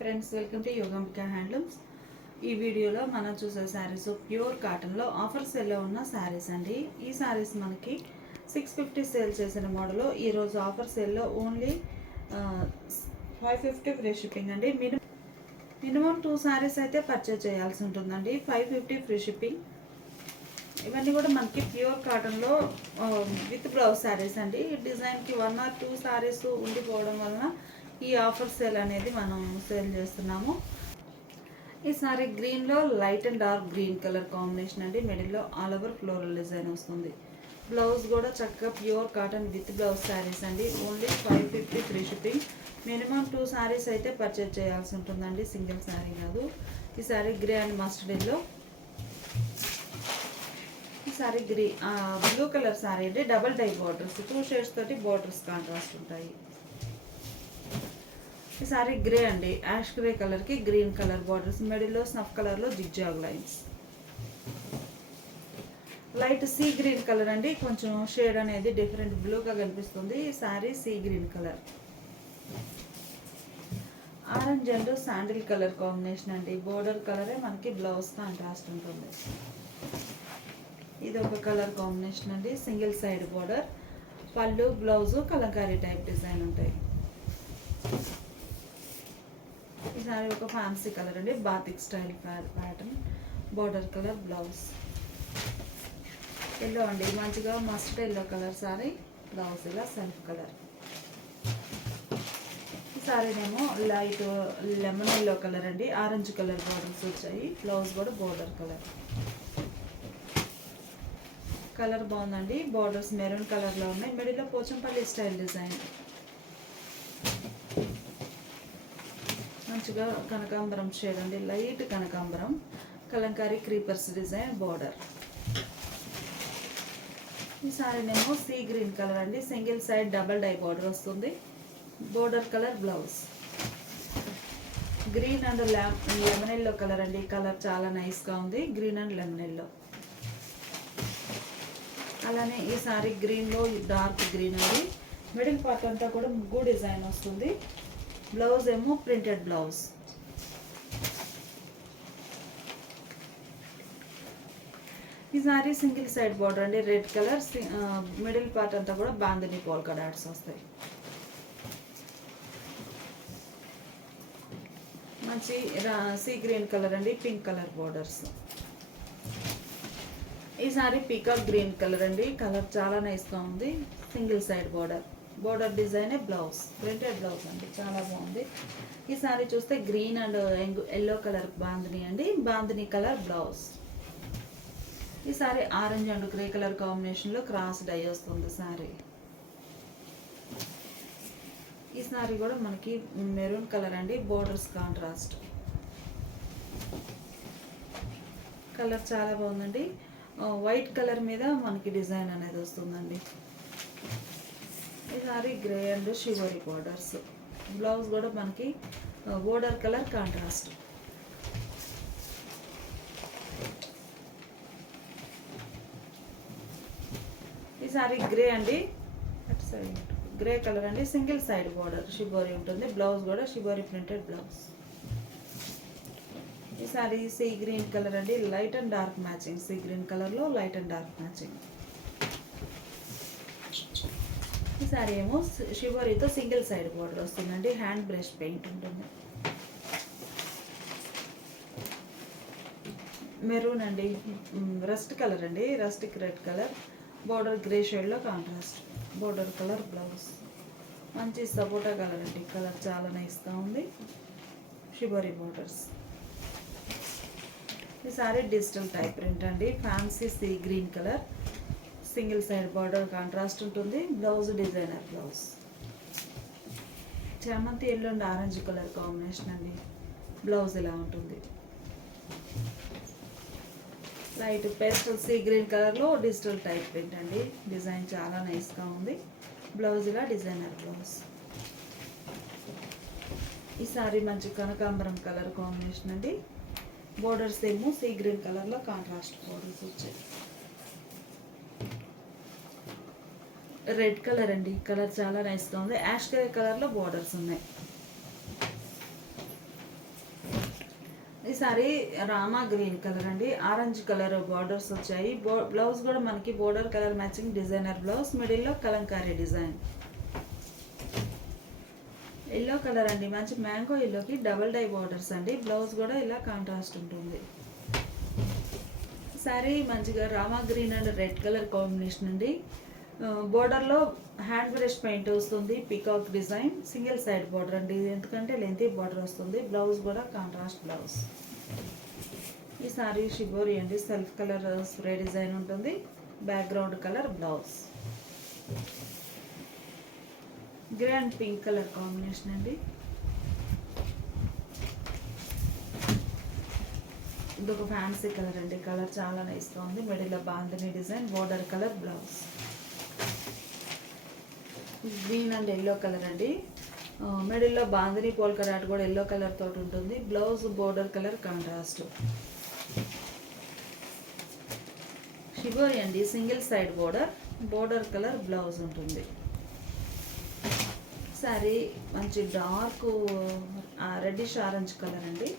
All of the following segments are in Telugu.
Friends, welcome to Yogambika handlooms. ఈ వీడియోలో మనం చూసే శారీస్ ప్యూర్ కాటన్లో ఆఫర్ సేల్లో ఉన్న శారీస్ అండి. ఈ శారీస్ మనకి 650 సేల్ చేసిన మోడల్ ఈరోజు ఆఫర్ సేల్లో ఓన్లీ 550 ఫ్రీ షిప్పింగ్ అండి. మినిమం 2 శారీస్ అయితే పర్చేజ్ చేయాల్సి ఉంటుందండి. 550 ఫ్రీ షిప్పింగ్. ఇవన్నీ కూడా మనకి ప్యూర్ కాటన్లో విత్ బ్లౌజ్ శారీస్ అండి. డిజైన్కి 1 or 2 శారీస్ ఉండిపోవడం వలన ఈ ఆఫర్ సేల్ అనేది మనం సేల్ చేస్తున్నాము. ఈ సారీ గ్రీన్లో light and dark green colour combination అండి. మిడిల్లో ఆల్ ఓవర్ ఫ్లోరల్ డిజైన్ వస్తుంది. బ్లౌజ్ కూడా చక్కగా pure cotton with blouse saris అండి. Only 550 free shipping. Minimum 2 saris అయితే పర్చేజ్ చేయాల్సి ఉంటుందండి, సింగిల్ శారీ కాదు. ఈ sari grey and mustard yellow. ఈ సారీ బ్లూ కలర్ శారీ అండి. డబల్ డై బార్డర్స్, 2 షేడ్స్ తోటి బార్డర్స్ కాంట్రాస్ట్ ఉంటాయి. ఈ సారీ గ్రే అండి, యాష్ గ్రే కలర్కి గ్రీన్ కలర్ బార్డర్స్, మిడిల్లో స్నఫ్ కలర్లో zigzag lines. Light sea green colour అండి, కొంచెం షేడ్ అనేది డిఫరెంట్ బ్లూగా కనిపిస్తుంది. ఈ sari sea green colour. Orange and sandal colour combination అండి. బోర్డర్ కలరే మనకి బ్లౌజ్ కాంట్రాస్ట్ ఉంటుంది. ఇది ఒక కలర్ కాంబినేషన్ అండి. సింగిల్ సైడ్ బోర్డర్, పళ్ళు బ్లౌజు కలంకారీ టైప్ డిజైన్ ఉంటాయి. ఈ సారీ ఒక ఫ్యాన్సీ కలర్ అండి, batik style pattern, border colour blouse. Yellow అండి, మంచిగా mustard yellow colour sorry, blouse ఇలా సెల్ఫ్ కలర్. ఈ సారీనేమో లైట్ లెమన్ ఎల్లో కలర్ అండి, ఆరెంజ్ కలర్ బార్డర్స్ వచ్చాయి. బ్లౌజ్ కూడా బోర్డర్ కలర్. కలర్ బాగుందండి. బార్డర్స్ మెరూన్ కలర్లో ఉన్నాయి. మిడిల్లో పోచంపల్లి స్టైల్ డిజైన్, మంచిగా కనకాంబరం షేడ్ అండి, లైట్ కనకాంబరం, కలంకారీ క్రీపర్స్ డిజైన్ బోర్డర్. ఈ సారీనేమో సీ గ్రీన్ కలర్ అండి, single side double dye border వస్తుంది. Border colour blouse. Green and lemon yellow colour అండి. కలర్ చాలా నైస్గా ఉంది, గ్రీన్ అండ్ లెమన్ ఎల్లో. అలానే ఈ సారీ గ్రీన్లో డార్క్ గ్రీన్ అండి. మిడిల్ పార్ట్ అంతా కూడా ముగ్గు డిజైన్ వస్తుంది. బ్లౌజ్ ఏమో ప్రింటెడ్ బ్లౌజ్. ఈ సారీ సింగిల్ సైడ్ బార్డర్ అండి, రెడ్ కలర్. మిడిల్ పార్ట్ అంతా కూడా బాందిని పోల్కా డాట్స్ వస్తాయి. మంచి సీ గ్రీన్ కలర్ అండి, పింక్ కలర్ బార్డర్స్. ఈ సారీ పీకాక్ గ్రీన్ కలర్ అండి. కలర్ చాలా నైస్గా ఉంది. సింగిల్ సైడ్ బార్డర్, బోర్డర్ డిజైనే బ్లౌజ్, ప్రింటెడ్ బ్లౌజ్ అండి, చాలా బాగుంది. ఈ సారీ చూస్తే green and yellow colour bandhani అండి, బాందిని కలర్ బ్లౌజ్. ఈ sorry orange and grey colour కాంబినేషన్లో క్రాస్ డై వస్తుంది సారీ. ఈ సారీ కూడా మనకి మెరూన్ కలర్ అండి, బోర్డర్స్ కాంట్రాస్ట్. కలర్ చాలా బాగుందండి. వైట్ కలర్ మీద మనకి డిజైన్ అనేది వస్తుందండి. ఈ sari grey and shibori borders. Blouse కూడా మనకి బోర్డర్ కలర్ కాంట్రాస్ట్. ఈ సారీ గ్రే అండి, అటు సైడ్ గ్రే కలర్ అండి, సింగిల్ సైడ్ బార్డర్ షిబోరి ఉంటుంది. బ్లౌజ్ కూడా షిబోరి ప్రింటెడ్ బ్లౌజ్. ఈ సారీ సీ గ్రీన్ కలర్ అండి, light and dark matching. See green కలర్లో లైట్ అండ్ డార్క్ మ్యాచింగ్. ఈ సారీ ఏమో షివరీతో సింగిల్ సైడ్ బార్డర్ వస్తుందండి. హ్యాండ్ బ్రష్ పెయింట్ ఉంటుంది. మెరూన్ అండి, రస్ట్ కలర్ అండి, rustic red colour, border grey షేడ్లో కాంట్రాస్ట్. Border colour blouse. మంచి సపోటా కలర్ అండి, కలర్ చాలా నైస్గా ఉంది. Shibori borders. ఈ సారీ డిజిటల్ టైప్ ప్రింట్ అండి, fancy sea green colour, single side border contrast ఉంటుంది. Blouse designer blouse. చామంతి yellow and orange colour combination అండి. బ్లౌజ్ ఇలా ఉంటుంది. లైట్ పేస్టల్ సీ గ్రీన్ కలర్లో డిజిటల్ టైప్ ప్రింట్ అండి, డిజైన్ చాలా నైస్గా ఉంది. బ్లౌజ్ ఇలా డిజైనర్ బ్లౌజ్. ఈ సారీ మంచి కనకాంబరం కలర్ కాంబినేషన్ అండి. బోర్డర్స్ ఏమో సీ గ్రీన్ కలర్లో కాంట్రాస్ట్ బోర్డర్స్ వచ్చాయి. రెడ్ కలర్ అండి, కలర్ చాలా నైస్గా ఉంది. యాష్ గ్రే కలర్లో బోర్డర్స్ ఉన్నాయి. ఈ సారీ రామా గ్రీన్ కలర్ అండి, ఆరెంజ్ కలర్ బార్డర్స్ వచ్చాయి. బ్లౌజ్ కూడా మనకి border colour matching designer blouse, మిడిల్లో కలంకారీ డిజైన్. ఎల్లో కలర్ అండి, మంచి మ్యాంగో ఎల్లోకి డబల్ డై బార్డర్స్ అండి. బ్లౌజ్ కూడా ఇలా కాంట్రాస్ట్ ఉంటుంది. సారీ మంచిగా Rama green and red colour combination అండి. బోర్డర్లో హ్యాండ్ బ్రష్ పెయింట్ వస్తుంది, peacock design, single side border అండి, ఎందుకంటే లెంతీ బార్డర్ వస్తుంది. బ్లౌజ్ కూడా కాంట్రాస్ట్ బ్లౌజ్. ఈ సారీ షిబోరి అండి, సెల్ఫ్ కలర్ స్ప్రే డిజైన్ ఉంటుంది, background colour blouse. Grey and pink colour combination అండి. ఇదొక ఫ్యాన్సీ కలర్ అండి, కలర్ చాలా నైస్గా ఉంది. మిడిల్లో bandhani design, border colour blouse. Green and yellow colour అండి, మిడిల్లో బాందిని పోల్కా డాట్ కూడా ఎల్లో కలర్ తోటి ఉంటుంది. Blouse border colour contrast. Shibori అండి, single side border colour blouse ఉంటుంది. సారీ మంచి డార్క్ రెడ్డిష్ ఆరెంజ్ కలర్ అండి,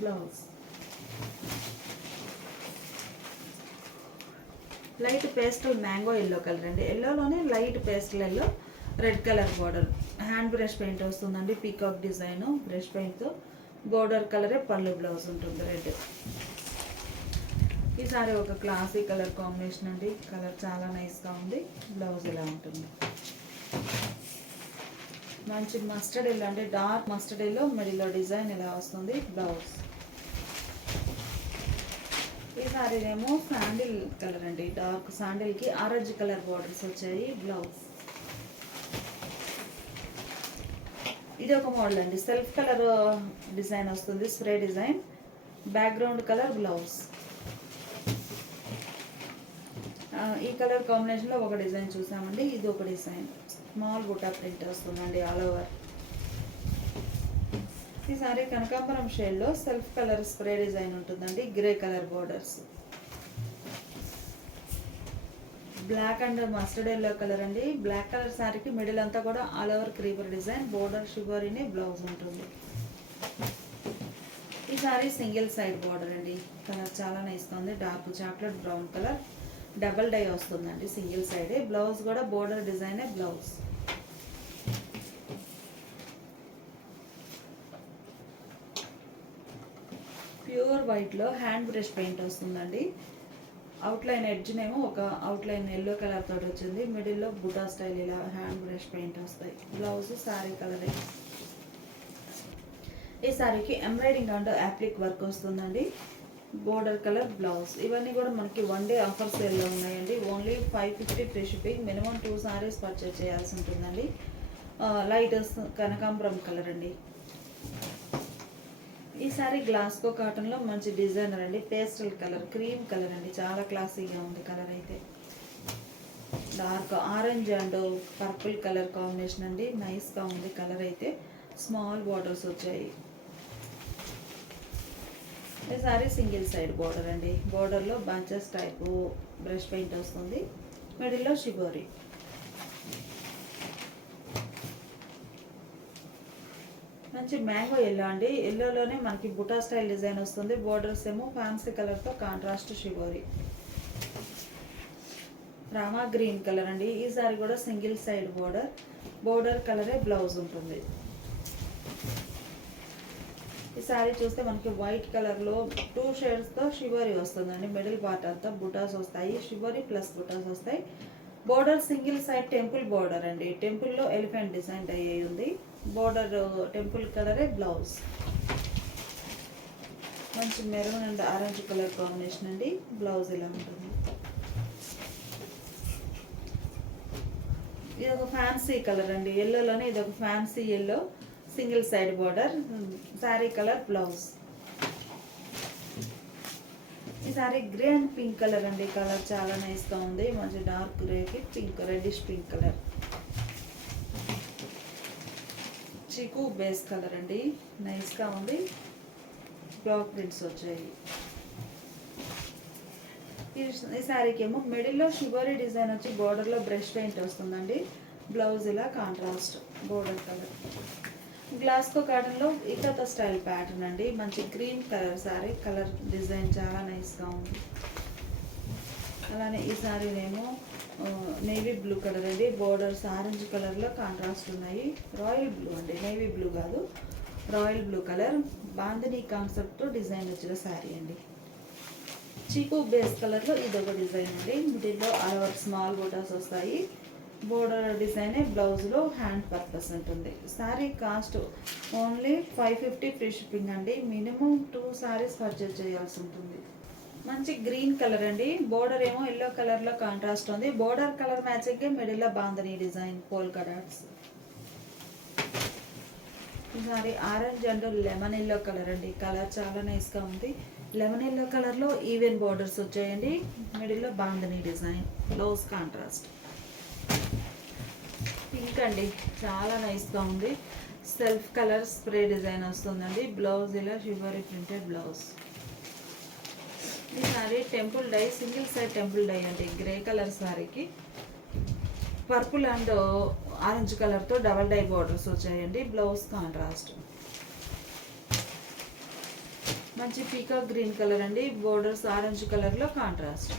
blouse. Light pastel mango yellow colour అండి, ఎల్లోలోనే light pastel yellow, red colour border, hand brush paint వస్తుందండి, పీకాక్ డిజైన్ బ్రష్ పెయింట్తో. బోర్డర్ కలరే పళ్ళు, బ్లౌజ్ ఉంటుంది రెడ్. ఈ సారీ ఒక క్లాసీ కలర్ కాంబినేషన్ అండి, కలర్ చాలా నైస్గా ఉంది. బ్లౌజ్ ఇలా ఉంటుంది. మంచి మస్టర్డ్ ఎల్లో అంటే డార్క్ మస్టర్డ్ ఎల్లో, మిడిల్లో డిజైన్ ఇలా వస్తుంది. బ్లౌజ్. ఈ సారీనేమో శాండిల్ కలర్ అండి, డార్క్ శాండిల్కి ఆరెంజ్ కలర్ బార్డర్స్ వచ్చాయి. బ్లౌజ్. ఇది ఒక మోడల్ అండి, సెల్ఫ్ కలర్ డిజైన్ వస్తుంది, spray design, background colour blouse. ఈ కలర్ కాంబినేషన్లో ఒక డిజైన్ చూసామండి, ఇది ఒక డిజైన్, స్మాల్ బుటా ప్రింట్ వస్తుందండి ఆల్ ఓవర్. ఈ సారీ కనకాంబరం షేడ్లో సెల్ఫ్ కలర్ స్ప్రే డిజైన్ ఉంటుందండి, grey colour borders. Black and mustard yellow colour అండి, బ్లాక్ కలర్ సారీకి మిడిల్ అంతా కూడా all over creeper design, border షిబోరిని బ్లౌజ్ ఉంటుంది. ఈ సారీ సింగిల్ సైడ్ బోర్డర్ అండి, కలర్ చాలా నైస్గా ఉంది, dark chocolate brown colour, double dye వస్తుందండి సింగిల్ సైడే. బ్లౌజ్ కూడా బోర్డర్ డిజైనే బ్లౌజ్. ప్యూర్ వైట్లో హ్యాండ్ బ్రష్ పెయింట్ వస్తుందండి. అవుట్లైన్ ఎడ్జ్నేమో ఒక అవుట్లైన్ ఎల్లో కలర్ తోటి వచ్చింది, మిడిల్లో బుటా స్టైల్ ఇలా హ్యాండ్ బ్రష్ పెయింట్ వస్తాయి. బ్లౌజ్ సారీ కలరే. ఈ సారీకి ఎంబ్రాయిడింగ్ అంటూ యాప్లిక్ వర్క్ వస్తుందండి, బోర్డర్ కలర్ బ్లౌజ్. ఇవన్నీ కూడా మనకి 1 డే ఆఫర్ సేల్లో ఉన్నాయండి. Only 550 free shipping. Minimum 2 saris purchase చేయాల్సి ఉంటుందండి. లైట్ కనకాంబరం కలర్ అండి. ఈ సారీ గ్లాస్కో కాటన్లో మంచి డిజైనర్ అండి, పేస్టల్ కలర్, క్రీమ్ కలర్ అండి, చాలా క్లాసీగా ఉంది కలర్ అయితే. Dark orange and purple colour combination అండి, నైస్గా ఉంది కలర్ అయితే. స్మాల్ బార్డర్స్ వచ్చాయి. ఈ సారీ సింగిల్ సైడ్ బార్డర్ అండి, బార్డర్లో బంచెస్ టైపు బ్రష్ పెయింట్ వస్తుంది, మిడిల్లో షిబోరి. మంచి మ్యాంగో ఎల్లో అండి, ఎల్లోలోనే మనకి బుటా స్టైల్ డిజైన్ వస్తుంది, బోర్డర్స్ ఏమో ఫ్యాన్సీ కలర్తో contrast shibori. Rama green colour అండి, ఈ సారీ కూడా సింగిల్ సైడ్ బోర్డర్ కలరే బ్లౌజ్ ఉంటుంది. ఈ సారీ చూస్తే మనకి వైట్ కలర్లో 2 షేడ్స్తో షిబోరి వస్తుందండి, మిడిల్ పార్ట్ అంతా బుటాస్ వస్తాయి, షిబోరి ప్లస్ బుటాస్ వస్తాయి. Border single side temple border అండి, టెంపుల్లో ఎలిఫెంట్ డిజైన్ అయ్యి ఉంది, బోర్డర్ టెంపుల్ కలరే బ్లౌజ్. మంచి maroon and orange colour combination అండి, బ్లౌజ్ ఇలా ఉంటుంది. ఇది ఒక ఫ్యాన్సీ కలర్ అండి, ఎల్లోలోనే ఇది ఒక fancy yellow, single side border, sari colour blouse. ఈ sari grey and pink colour అండి, కలర్ చాలా నైస్గా ఉంది, మంచి డార్క్ గ్రేకి pink, reddish pink colour, chikoo base colour అండి, నైస్గా ఉంది. బ్లాక్ ప్రింట్స్ వచ్చాయి. ఈ శారీకి ఏమో మిడిల్లో షిబోరి డిజైన్ వచ్చి బోర్డర్లో బ్రష్ పెయింట్ వస్తుందండి, బ్లౌజ్ ఇలా కాంట్రాస్ట్ బోర్డర్ కలర్. గ్లాస్కో కాటన్లో ఇకత స్టైల్ ప్యాటర్న్ అండి. మంచి green colour sorry, colour design చాలా నైస్గా ఉంది. అలానే ఈ సారీనేమో నేవీ బ్లూ కలర్ అండి. బోర్డర్స్ ఆరెంజ్ కలర్లో కాంట్రాస్ట్ ఉన్నాయి. రాయల్ బ్లూ అండి, నేవీ బ్లూ కాదు, royal blue colour. Bandhani concept design వచ్చిన శారీ అండి. చీకు బేస్ కలర్లో ఇదొక డిజైన్ అండి. మిడిల్లో ఆల్ ఓవర్ స్మాల్ బోటాస్ వస్తాయి. బోర్డర్ డిజైన్ బ్లౌజ్లో హ్యాండ్ పర్పస్ ఉంటుంది. Sari cost only 550 free shipping అండి. మినిమం 2 శారీస్ పర్చేజ్ చేయాల్సి ఉంటుంది. మంచి గ్రీన్ కలర్ అండి. బోర్డర్ ఏమో ఎల్లో కలర్లో కాంట్రాస్ట్ ఉంది. బోర్డర్ కలర్ మ్యాచింగ్ మిడిల్లో బాందని డిజైన్ పోల్కా డాట్స్. ఈసారి orange and lemon yellow colour అండి. కలర్ చాలా నైస్గా ఉంది. లెమన్ ఎల్లో కలర్లో ఈవెన్ బోర్డర్స్ వచ్చాయండి. మిడిల్లో bandhani design, blouse contrast. Pink అండి, చాలా నైస్గా ఉంది. సెల్ఫ్ కలర్ స్ప్రే డిజైన్ వస్తుందండి. బ్లౌజ్ ఇలా షివరీ ప్రింటెడ్ బ్లౌజ్. ఈ sari temple dye, single side temple dye అండి. గ్రే కలర్ సారీకి పర్పుల్ అండ్ ఆరెంజ్ కలర్తో డబల్ డై బోర్డర్స్ వచ్చాయండి. Blouse contrast. మంచి పీకాక్ గ్రీన్ కలర్ అండి. బోర్డర్స్ ఆరెంజ్ కలర్లో కాంట్రాస్ట్.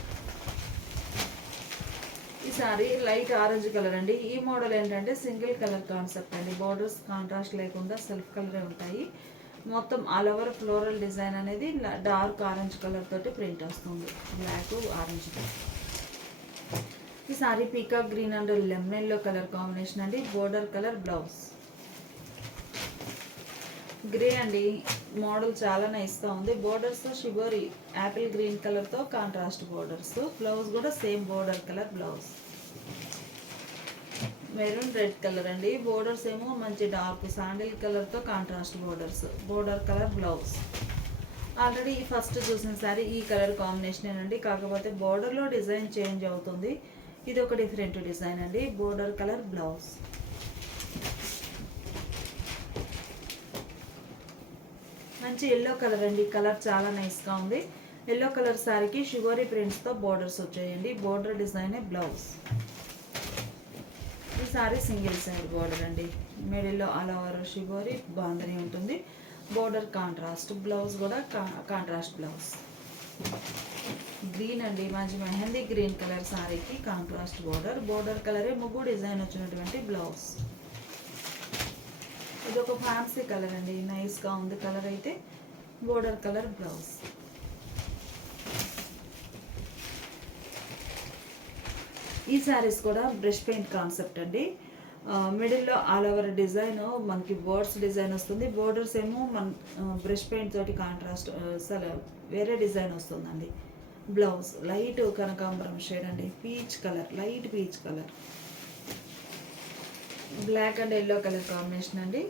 ఈ సారీ లైట్ ఆరెంజ్ కలర్ అండి. ఈ మోడల్ ఏంటంటే సింగిల్ కలర్ కాన్సెప్ట్ అండి. బోర్డర్స్ కాంట్రాస్ట్ లేకుండా సెల్ఫ్ కలరే ఉంటాయి. మొత్తం ఆల్ ఓవర్ ఫ్లోరల్ డిజైన్ అనేది డార్క్ ఆరెంజ్ కలర్ తోటి ప్రింట్ వస్తుంది. Black orange. ఈ sari peacock green and lemon yellow colour combination అండి. బోర్డర్ కలర్ బ్లౌజ్ గ్రే అండి. మోడల్ చాలా నైస్గా ఉంది. బోర్డర్స్ షిబోరి యాపిల్ గ్రీన్ కలర్తో కాంట్రాస్ట్ బోర్డర్స్. బ్లౌజ్ కూడా same border colour blouse. Maroon red colour అండి. బోర్డర్స్ ఏమో మంచి డార్క్ శాండిల్ కలర్తో contrast borders. Border colour blouse. Already first చూసిన సారీ ఈ కలర్ కాంబినేషన్ అండి. కాకపోతే బోర్డర్లో డిజైన్ చేంజ్ అవుతుంది. ఇది ఒక డిఫరెంట్ డిజైన్ అండి. Border colour blouse. మంచి ఎల్లో కలర్ అండి. కలర్ చాలా నైస్గా ఉంది. ఎల్లో కలర్ సారీకి షివరీ ప్రింట్స్తో బోర్డర్స్ వచ్చాయండి. Border design blouse. ఈ సారీ సింగిల్ సైడ్ బోర్డర్ అండి. మిడిల్లో ఆల్ ఓవర్ షివరీ బాందని ఉంటుంది. Border contrast. బ్లౌజ్ కూడా కాంట్రాస్ట్ బ్లౌజ్. గ్రీన్ అండి. మంచి మెహందీ గ్రీన్ కలర్ సారీకి కాంట్రాస్ట్ బోర్డర్. బోర్డర్ కలరే ముగ్గు డిజైన్ వచ్చినటువంటి బ్లౌజ్. ఇది ఒక ఫ్యాన్సీ కలర్ అండి. నైస్గా ఉంది కలర్ అయితే. Border colour blouse. ఈ శారీస్ కూడా బ్రష్ పెయింట్ కాన్సెప్ట్ అండి. మిడిల్లో ఆల్ ఓవర్ డిజైన్ మనకి బర్డ్స్ డిజైన్ వస్తుంది. బోర్డర్స్ ఏమో మన బ్రష్ పెయింట్ తోటి కాంట్రాస్ట్ వేరే డిజైన్ వస్తుందండి. బ్లౌజ్ లైట్ కనకాంబరం షేడ్ అండి. Peach colour, light peach colour. Black and yellow colour combination అండి.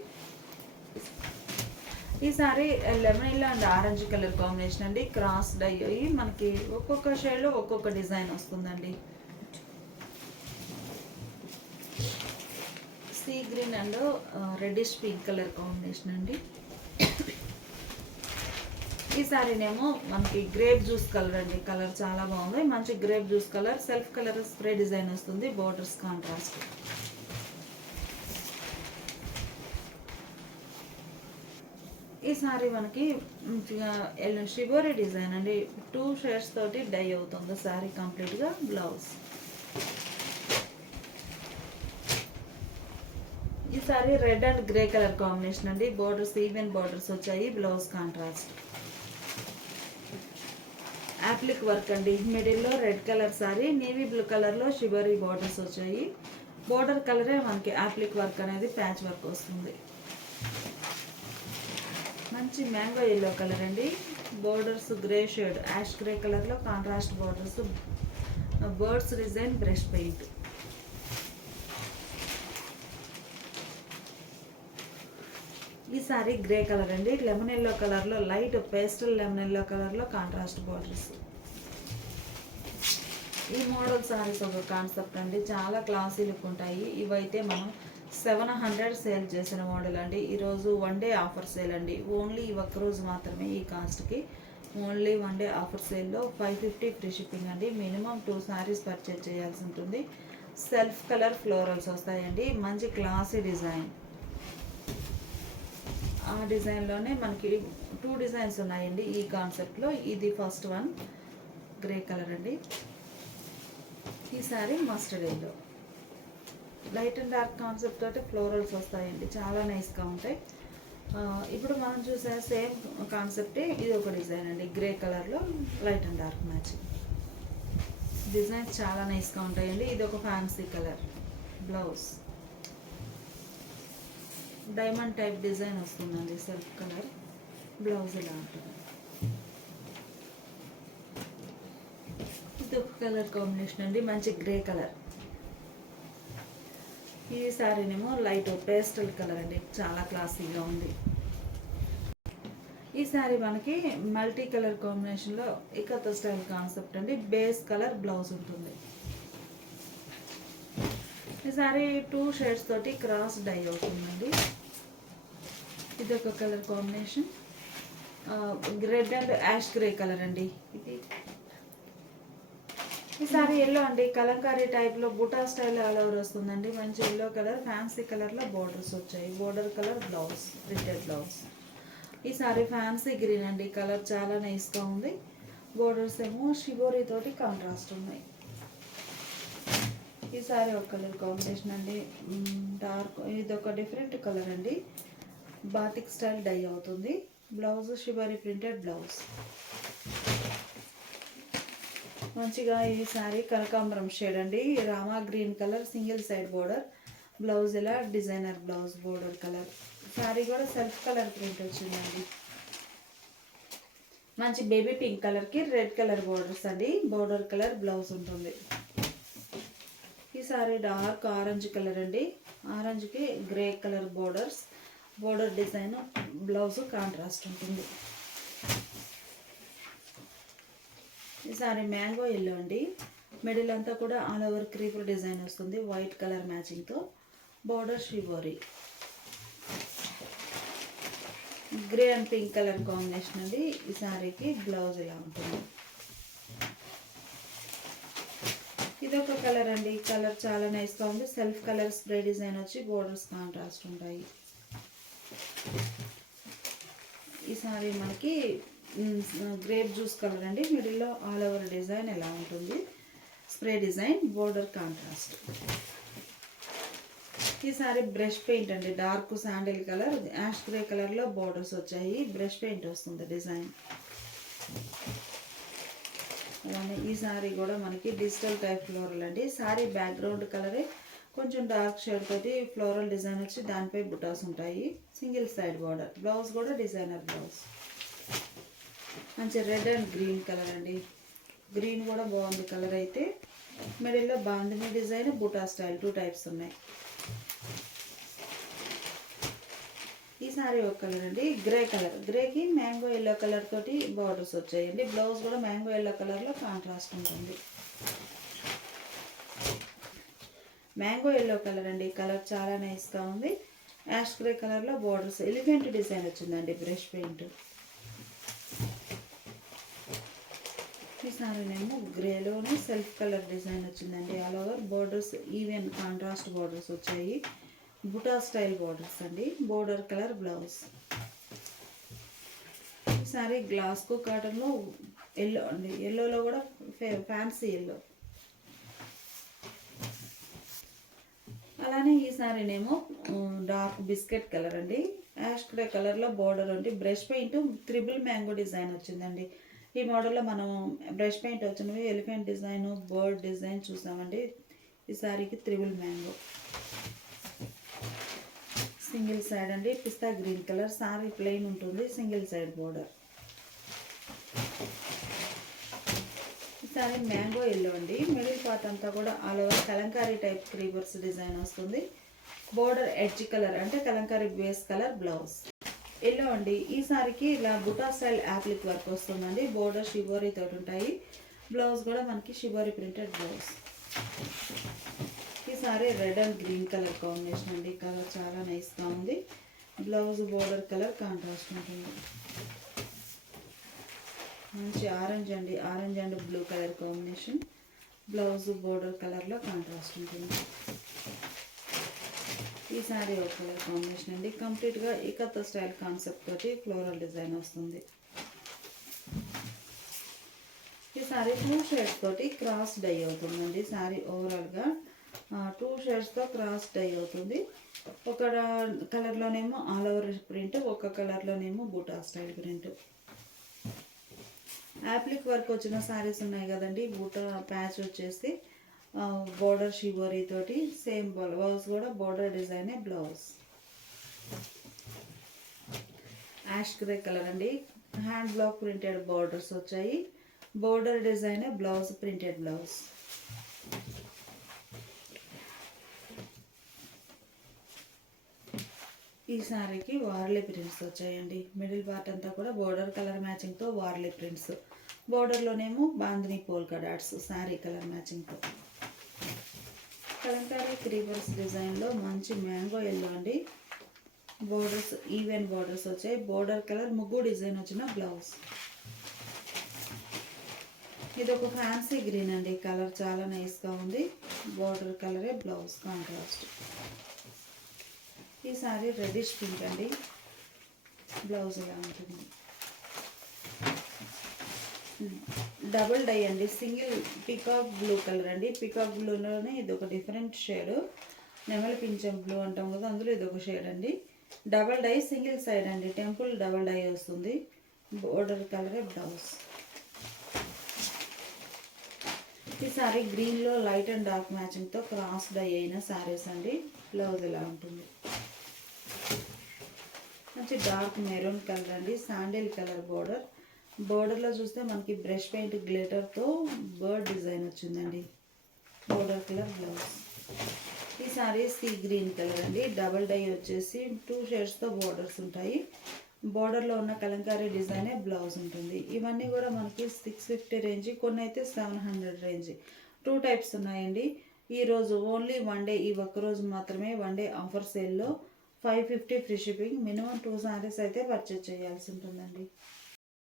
ఈ saree lemon yellow and orange colour combination అండి. క్రాస్ డై అయ్యి మనకి ఒక్కొక్క షేడ్లో ఒక్కొక్క డిజైన్ వస్తుందండి. Sea green and reddish pink colour combination అండి. ఈ సారీనేమో మనకి గ్రేప్ జ్యూస్ కలర్ అండి. కలర్ చాలా బాగుంది. మంచి grape juice colour. Self colour spray design వస్తుంది. Borders contrast. ఈ సారీ మనకి షిబోరి డిజైన్ అండి. 2 షేడ్స్ తోటి డై అవుతుంది సారీ కంప్లీట్గా. బ్లౌజ్. ఈ sari red and grey colour combination అండి. బోర్డర్స్ ఈవెన్ బోర్డర్స్ వచ్చాయి. Blouse contrast. యాప్లిక్ వర్క్ అండి. మిడిల్లో red colour sari, navy blue కలర్లో షిబోరి బోర్డర్స్ వచ్చాయి. బోర్డర్ కలరే మనకి యాప్లిక్ వర్క్ అనేది ప్యాచ్ వర్క్ వస్తుంది. మంచి మ్యాంగో ఎల్లో కలర్ అండి. Borders grey shade, ash grey కలర్లో contrast borders. Birds design brush paint. ఈ సారీ గ్రే కలర్ అండి. లెమన్ ఎల్లో కలర్లో లైట్ పేస్టల్ లెమన్ ఎల్లో కలర్లో కాంట్రాస్ట్ బోర్డర్స్. ఈ మోడల్ సారీస్ ఒక కాన్సెప్ట్ అండి. చాలా క్లాసీ లుక్ ఉంటాయి. ఇవైతే మనం 700 సేల్ చేసిన మోడల్ అండి. ఈరోజు 1 డే ఆఫర్ సేల్ అండి. ఓన్లీ ఈ ఒక్కరోజు మాత్రమే ఈ కాస్ట్కి. ఓన్లీ 1 డే ఆఫర్ సేల్లో 550 ఫ్రీ షిప్పింగ్ అండి. మినిమం 2 శారీస్ పర్చేజ్ చేయాల్సి ఉంటుంది. సెల్ఫ్ కలర్ ఫ్లోరల్స్ వస్తాయండి. మంచి క్లాసీ డిజైన్. ఆ డిజైన్లోనే మనకి 2 డిజైన్స్ ఉన్నాయండి ఈ కాన్సెప్ట్లో. ఇది ఫస్ట్ వన్ గ్రే కలర్ అండి. ఈ sorry mustard yellow, light and dark concept తోటి ఫ్లోరల్స్ వస్తాయండి, చాలా నైస్గా ఉంటాయి. ఇప్పుడు మనం చూసే సేమ్ కాన్సెప్టే ఇది ఒక డిజైన్ అండి, గ్రే కలర్లో light and dark matching. Designs చాలా నైస్గా ఉంటాయండి. ఇది ఒక fancy colour. Blouse diamond type design వస్తుందండి, సెల్ఫ్ కలర్. బ్లౌజ్ ఇలా ఉంటుంది. ఇది ఒక కలర్ కాంబినేషన్ అండి, మంచి గ్రే కలర్. ఈ సారీనేమో లైట్ పేస్టల్ కలర్ అండి, చాలా క్లాసీగా ఉంది. ఈ సారీ మనకి మల్టీ కలర్ కాంబినేషన్లో ఇకత స్టైల్ కాన్సెప్ట్ అండి. బేస్ కలర్ బ్లౌజ్ ఉంటుంది. ఈ సారీ 2 షేడ్స్ తోటి క్రాస్ డై అవుతుందండి. ఇది ఒక colour combination, red and ash grey colour అండి. ఇది ఈ సారీ ఎల్లో అండి, కలంకారీ టైప్లో బుటా స్టైల్ ఆల్ ఓవర్ వస్తుందండి. మంచి ఎల్లో కలర్, ఫ్యాన్సీ కలర్లో బోర్డర్స్ వచ్చాయి. Border colour blouse, printed blouse. ఈ సారీ ఫ్యాన్సీ గ్రీన్ అండి, కలర్ చాలా నైస్గా ఉంది. బోర్డర్స్ ఏమో షిబోరీ తోటి కాంట్రాస్ట్ ఉన్నాయి. ఈ సారీ ఒక కలర్ కాంబినేషన్ అండి, డార్క్. ఇది ఒక డిఫరెంట్ కలర్ అండి, బాతిక్ స్టైల్ డై అవుతుంది. Blouse shibori printed blouse. మంచిగా ఈ సారీ కనకాంబరం షేడ్ అండి, rama green colour, single side border. Blouse ఇలా designer blouse, border colour. Sari కూడా సెల్ఫ్ కలర్ ప్రింట్ వచ్చిందండి. మంచి బేబీ పింక్ కలర్కి రెడ్ కలర్ బోర్డర్స్ అండి. బోర్డర్ కలర్ బ్లౌజ్ ఉంటుంది. ఈ సారీ డార్క్ ఆరెంజ్ కలర్ అండి, ఆరెంజ్కి grey colour borders. Border design, blouse contrast ఉంటుంది. ఈ సారీ మ్యాంగో ఎల్లో అండి, మిడిల్ అంతా కూడా ఆల్ ఓవర్ క్రీపర్ డిజైన్ వస్తుంది, వైట్ కలర్ మ్యాచింగ్తో. Border shibori. Grey and pink colour combination అండి. ఈ సారీకి బ్లౌజ్ ఇలా ఉంటుంది. ఇదొక కలర్ అండి, కలర్ చాలా నైస్గా ఉంది. సెల్ఫ్ కలర్ స్ప్రే డిజైన్ వచ్చి బోర్డర్స్ కాంట్రాస్ట్ ఉంటాయి. ఈ సారీ మనకి గ్రేప్ జ్యూస్ కలర్ అండి, మిడిల్లో ఆల్ ఓవర్ డిజైన్ ఎలా ఉంటుంది, స్ప్రే డిజైన్, బోర్డర్ కాంట్రాస్ట్. ఈ సారీ బ్రష్ పెయింట్ అండి, dark sandal colour, ash grey కలర్లో బోర్డర్స్ వచ్చాయి. బ్రష్ పెయింట్ వస్తుంది డిజైన్. అలానే ఈ సారీ కూడా మనకి డిజిటల్ టైప్ ఫ్లోరల్ అండి. సారీ బ్యాక్గ్రౌండ్ కలరే కొంచెం డార్క్ షేడ్ తోటి ఫ్లోరల్ డిజైన్ వచ్చి దానిపై బుటాస్ ఉంటాయి. Single side border. బ్లౌజ్ కూడా డిజైనర్ బ్లౌజ్. మంచి రెడ్ అండ్ గ్రీన్ కలర్ అండి, గ్రీన్ కూడా బాగుంది కలర్ అయితే. మిడిల్లో bandhani design, buta style 2 types ఉన్నాయి. ఈ సారీ ఒక కలర్ అండి, గ్రే కలర్. గ్రేకి మ్యాంగో ఎల్లో కలర్ తోటి బార్డర్స్ వచ్చాయండి. బ్లౌజ్ కూడా మ్యాంగో ఎల్లో కలర్లో కాంట్రాస్ట్ ఉంటుంది. మ్యాంగో ఎల్లో కలర్ అండి, కలర్ చాలా నైస్గా ఉంది. యాష్ గ్రే కలర్లో బార్డర్స్, ఎలిఫెంట్ డిజైన్ వచ్చిందండి, బ్రష్ పెయింట్. ఈ సారీనేమో గ్రేలోనే సెల్ఫ్ కలర్ డిజైన్ వచ్చిందండి. All over borders even contrast borders వచ్చాయి. బుటా స్టైల్ బోర్డర్స్ అండి. Border colour blouse. ఈ సారీ గ్లాస్కో కాటన్లో ఎల్లో అండి, ఎల్లోలో కూడా ఫ్యాన్సీ ఎల్లో. అలానే ఈ సారీనేమో డార్క్ బిస్కెట్ కలర్ అండి, యాష్ గ్రే కలర్లో బోర్డర్ ఉంది. Brush paint triple mango design వచ్చిందండి. ఈ మోడల్లో మనం బ్రష్ పెయింట్ వచ్చినవి ఎలిఫెంట్ డిజైన్, బర్డ్ డిజైన్ చూసామండి. ఈ సారీకి త్రిబుల్ మ్యాంగో. సింగిల్ సైడ్ అండి, పిస్తా గ్రీన్ కలర్. సారీ ప్లెయిన్ ఉంటుంది, సింగిల్ సైడ్ బోర్డర్. ఈ సారీ మ్యాంగో ఎల్లో అండి, మిడిల్ పార్ట్ అంతా కూడా all over Kalamkari type creepers design వస్తుంది. బోర్డర్ ఎడ్జ్ కలర్ అంటే Kalamkari base colour blouse. Yellow అండి, ఈ సారీకి ఇలా బుటా స్టైల్ యాప్లిక్ వర్క్ వస్తుందండి. బోర్డర్ షిబోరీ తోటి ఉంటాయి. బ్లౌజ్ కూడా మనకి షిబోరీ ప్రింటెడ్ బ్లౌజ్. ఈ sari red and green colour combination అండి, కలర్ చాలా నైస్గా ఉంది. బ్లౌజ్ బోర్డర్ కలర్ కాంట్రాస్ట్ ఉంటుంది. మంచి ఆరెంజ్ అండి, orange and blue colour combination. Blouse border కలర్లో కాంట్రాస్ట్ ఉంటుంది. ఈ ఈ శారీ ఒక కలర్ కాంబినేషన్ అండి. కంప్లీట్గా ఇకత్త స్టైల్ కాన్సెప్ట్ తోటి ఫ్లోరల్ డిజైన్ వస్తుంది. ఈ శారీ 2 షేడ్స్ తోటి క్రాస్ డై అవుతుందండి. శారీ ఓవరాల్గా 2 షేడ్స్తో క్రాస్ డై అవుతుంది. ఒక కలర్లోనేమో ఆల్ ఓవర్ ప్రింట్, ఒక కలర్లోనేమో బూటా స్టైల్ ప్రింట్. యాప్లిక్ వర్క్ వచ్చిన శారీస్ ఉన్నాయి కదండి. బూటా ప్యాచ్ వచ్చేసి బోర్డర్ షిబోరీ తోటి సేమ్ బ్లౌజ్ కూడా బోర్డర్ డిజైనే బ్లౌజ్. యాష్ గ్రే కలర్ అండి. హ్యాండ్ బ్లాక్ ప్రింటెడ్ బోర్డర్స్ వచ్చాయి. బోర్డర్ డిజైనే బ్లౌజ్, ప్రింటెడ్ బ్లౌజ్. ఈ శారీకి వార్లీ ప్రింట్స్ వచ్చాయండి. మిడిల్ పార్ట్ అంతా కూడా బోర్డర్ కలర్ మ్యాచింగ్తో వార్లీ ప్రింట్స్, బోర్డర్లోనేమో bandhani polka dots sari colour మ్యాచింగ్తో. కలంకారీ క్రీపర్స్ డిజైన్లో మంచి మ్యాంగో ఎల్లో అండి. బోర్డర్స్ ఈవెన్ బోర్డర్స్ వచ్చాయి. బోర్డర్ కలర్ ముగ్గు డిజైన్ వచ్చిన బ్లౌజ్. ఇది ఒక ఫ్యాన్సీ గ్రీన్ అండి. కలర్ చాలా నైస్గా ఉంది. బోర్డర్ కలరే బ్లౌజ్ కాంట్రాస్ట్. ఈ సారీ రెడిష్ పింక్ అండి. బ్లౌజ్ ఇలా ఉంటుంది. డబుల్ డై అండి. సింగిల్ పికాక్ బ్లూ కలర్ అండి. పికాక్ బ్లూలోనే ఇది ఒక డిఫరెంట్ షేడ్. నెమలి పింఛం బ్లూ అంటాం కదా, అందులో ఇది ఒక షేడ్ అండి. డబల్ డై సింగిల్ సైడ్ అండి. టెంపుల్ డబల్ డై వస్తుంది. బోర్డర్ కలరే బ్లౌజ్. ఈ సారీ గ్రీన్లో లైట్ అండ్ డార్క్ మ్యాచింగ్తో క్రాస్ డై అయిన శారీస్ అండి. బ్లౌజ్ ఇలా ఉంటుంది. మంచి డార్క్ మెరూన్ కలర్ అండి. Sandal colour border. బోర్డర్లో చూస్తే మనకి బ్రష్ పెయింట్ గ్లిటర్తో బర్డ్ డిజైన్ వచ్చిందండి. Border colour blouse. ఈ సారీ సీ గ్రీన్ కలర్ అండి. డబల్ డై వచ్చేసి 2 షేడ్స్తో బోర్డర్స్ ఉంటాయి. బోర్డర్లో ఉన్న కలంకారీ డిజైనే బ్లౌజ్ ఉంటుంది. ఇవన్నీ కూడా మనకి 650 రేంజ్, కొన్ని అయితే 700 రేంజ్. 2 టైప్స్ ఉన్నాయండి. ఈరోజు ఓన్లీ 1 డే, ఈ ఒక్కరోజు మాత్రమే 1 డే ఆఫర్ సేల్లో 550 ఫ్రీ షిప్పింగ్. మినిమం 2 సారీస్ అయితే పర్చేజ్ చేయాల్సి ఉంటుందండి.